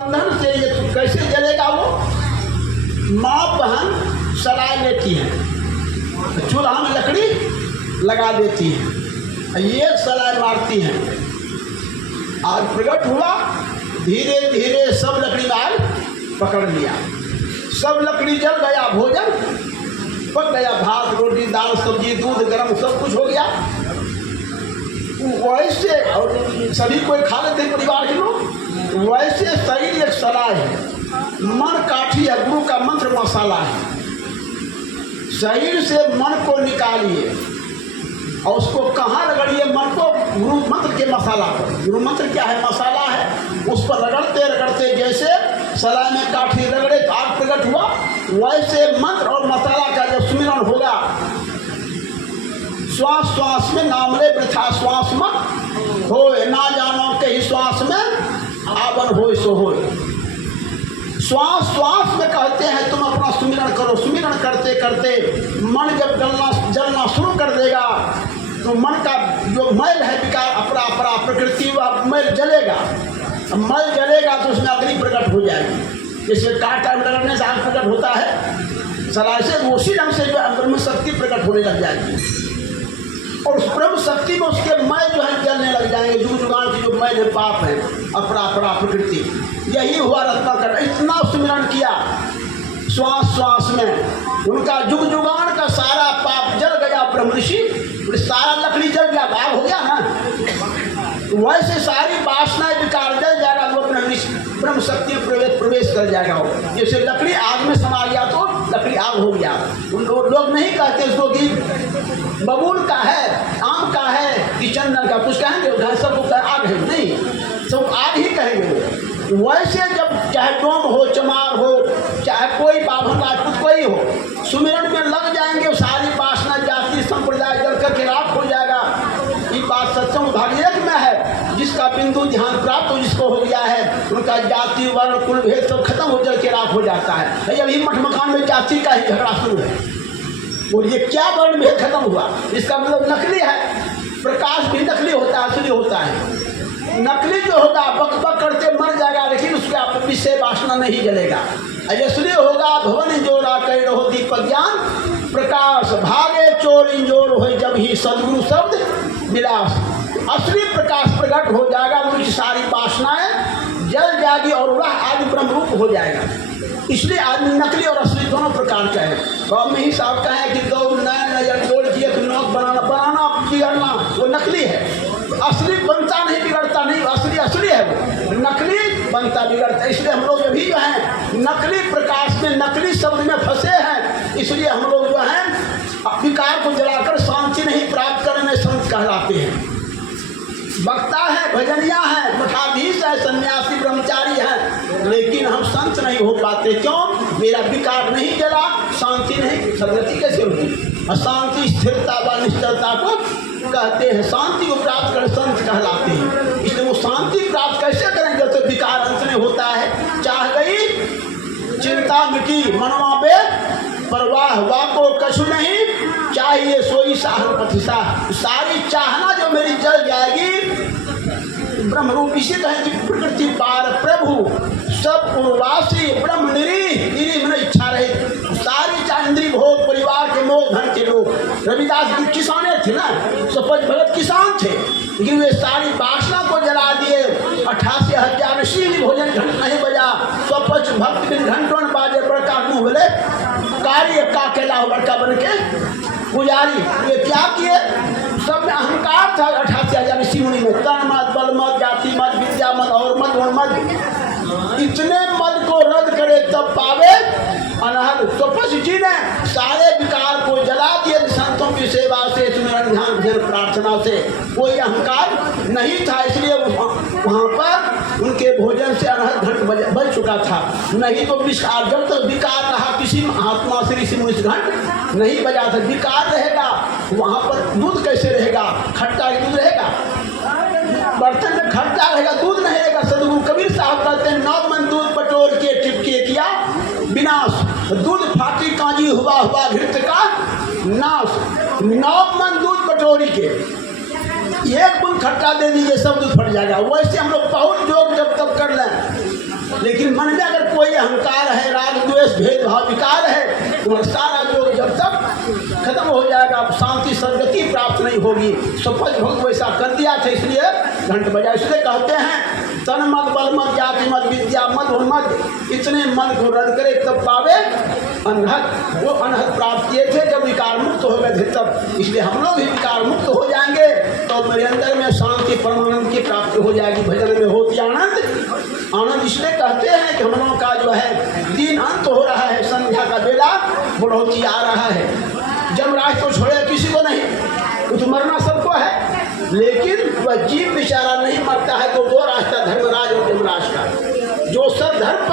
बंधन से ये कैसे जलेगा वो। माँ बहन सलाह लेती है, चूल्हा में लकड़ी लगा देती है, ये सलाह मारती है। आज प्रकट हुआ, धीरे धीरे सब लकड़ी आग पकड़ लिया, सब लकड़ी जल गया, भोजन पक गया, भात रोटी दाल सब्जी दूध गरम सब कुछ हो गया। वैसे और सभी कोई खा लेते हैं परिवार के लोग। वैसे शरीर एक सलाह है, मन काठी है, गुरु का मंत्र मसाला है। शरीर से मन को निकालिए और उसको कहाँ रगड़िए, मन को गुरु मंत्र के मसाला पर। गुरु मंत्र क्या है? मसाला है। उस पर रगड़ते रगड़ते जैसे सलाह में काठी रगड़े तो आग प्रकट हुआ, वैसे मंत्र और मसाला का जब सुमिरन होगा, श्वास श्वास में नाम ले वृथा श्वास मत हो, ना जानो के ही श्वास में आवन हो सो हो। श्वास श्वास में कहते हैं तुम अपना सुमिरन करो। सुमिरन करते करते मन जब जलना शुरू कर देगा तो मन का जो मैल है विकार अपरा अपरा प्रकृति वह मैल जलेगा। मैल जलेगा तो उसमें अग्नि प्रकट हो जाएगी। जैसे कांटा रगड़ने से आग प्रकट होता है, सलाह से उसी ढंग से जो अंदर में शक्ति प्रकट होने लग जाएगी और उस ब्रह्म शक्ति में उसके मैल जो है जलने लग जाएंगे। जुग जुगान की जो मैल है, पाप है, अपरा अपरा प्रकृति, यही हुआ रत्नाकर। इतना सुमिरन किया श्वास श्वास में, उनका जुग जुगान का सारा पाप जल गया। ब्रह्म ऋषि सारा लकड़ी जल गया, आग हो गया ना। वैसे सारी वासनाएं विकार जल जाएगा, वो अपने ब्रह्म शक्ति में प्रवेश कर जाएगा। जैसे लकड़ी आग में समा गया तो लकड़ी आग हो गया। उन लोग नहीं कहते उसको कि बबूल का है, आम का है कि चंदन का, कुछ कहेंगे घर सब आग है, नहीं, सब आग ही कहेंगे। वैसे जब चाहे डोम हो, चमार हो, चाहे कोई बाभन राजपूत कोई हो, सुमिरन में लग जाएंगे, सारी वासना जाति संप्रदाय जल करके राख हो जाएगा। ये बात सत्संग भागीरथ में है, जिसका बिंदु ध्यान प्राप्त हो, जिसको हो गया है, उनका जाति वर्ण कुल भेद सब खत्म हो, जल के राख हो जाता है। अभी मठ मकान में जाति का ही झगड़ा शुरू है। बोलिए क्या वर्ण भेद खत्म हुआ? इसका मतलब नकली है। प्रकाश भी नकली होता है, असली होता है। नकली जो होगा बक बक करते मर जाएगा, लेकिन उसके आप विषय वासना नहीं जलेगा। असली होगा भवन इंजोरा कई रहो दीपक ज्ञान प्रकाश, भागे चोर इंजोर हो जब ही सदगुरु शब्द विलास। असली प्रकाश प्रकट हो जाएगा, उनकी सारी वासनाएं जल जाएगी और वह आदि ब्रह्म रूप हो जाएगा। इसलिए आदमी नकली और असली दोनों प्रकार का है। और में ही साहब का है कि दो नया जोड़ दिए नौक बनाना बिगड़ना, वो नकली है। असली बनता नहीं, बिगड़ता नहीं, असली असली है, वो नकली बनता बिगड़ता। इसलिए हम लोग अभी जो है नकली प्रकाश में, नकली शब्द में फंसे हैं। इसलिए हम लोग जो है विकार को जलाकर शांति नहीं प्राप्त करने संत कहलाते हैं। वक्ता है, भजनिया है, मठाधीश है, सन्यासी ब्रह्मचारी है, लेकिन हम संत नहीं हो पाते। क्यों? मेरा विकार नहीं जला, शांति नहीं। सदगति कैसे होगी? अशांति स्थिरता व निश्चलता को कहते हैं। शांति को प्राप्त कर संत कहलाते हैं। इसलिए वो शांति प्राप्त कैसे करेंगे? जब तक विकार अंत में होता है। चाह गई चिंता मिटी मनवा पे परवाह वाको कछु नहीं, चाहिए सोई साहन पथिसा। सारी चाहना जो मेरी जल जाएगी। ब्रह्म रूप इसी कहें कि प्रकृति पार प्रभु सब पूर्वासी ब्रह्म निरी मन इच्छा रहे। सारी चाह इंद्री भोग परिवार के मोह धन के लोग। रविदास जी किसाने थे ना, सपज भगत किसान थे, लेकिन वे सारी वासना को जला दिए। 88,000 शील भोजन घंट नहीं बजा, स्वपच भक्त बिन घंटों बाजे बड़का मुँह बोले कार्य का कहला बड़का बन के पुजारी। वे क्या किए? सब में अहंकार था। 88,000 ऋषि मुनि में तन मत, बल मत, जाति मत, विद्या मत और मत गुण मत, इतने मत को रद्द करे तब पावे अनहद। स्वपच जी ने सारे विकार को जला दिए संतों की सेवा से, सुमिरन ध्यान से, प्रार्थना से। कोई अहंकार नहीं था, इसलिए वहाँ पर उनके भोजन से अनहद घंट बज चुका था। नहीं तो जब तक विकार रहा किसी महात्मा से ऋषि मुनि घंट नहीं बजा था। विकार रहेगा वहाँ पर दूध कैसे रहेगा? खट्टा दूध रहेगा, बर्तन में खट्टा रहेगा, दूध नहीं रहेगा। सदगुरु कबीर साहब कहते हैं 9 मन दूध बटोर के टिपके किया विनाश, दूध फाटी काजी हुआ हुआ घृत का नाश। 9 मन दूध बटोरी के एक बूंद खट्टा दे दीजिए, सब दूध फट जाएगा। वैसे हम लोग बहुत जोग जब तब कर लें लेकिन मन में अगर कोई अहंकार है, राग द्वेष भेदभाव विकार है, तुम्हारा सारा योग जब तक खत्म हो जाएगा, शांति सदगति प्राप्त नहीं होगी। सफल भक्त वैसा कर दिया था, इसलिए घंट बजा। इसलिए कहते हैं तन मत बल मत जाति मत विद्या मत उन्मत, इतने मन को रद्द करे तब पावे अनहत। वो अनहत प्राप्त किए थे जब विकार मुक्त हो गए थे तब। इसलिए हम लोग भी विकार मुक्त हो जाएंगे तो मेरे अंदर में शांति परमानंद की प्राप्ति हो जाएगी। भजन में होती आनंद आनंद। इसलिए कहते हैं कि हम लोगों का जो है दिन अंत हो रहा है, संध्या का बेला बढ़ोती आ रहा है। जमराज को छोड़े किसी को नहीं, वो तो मरना सबको है, लेकिन वह जीव बेचारा नहीं मरता है। तो दो रास्ता धर्मराज और जमराज का, जो सब धर्म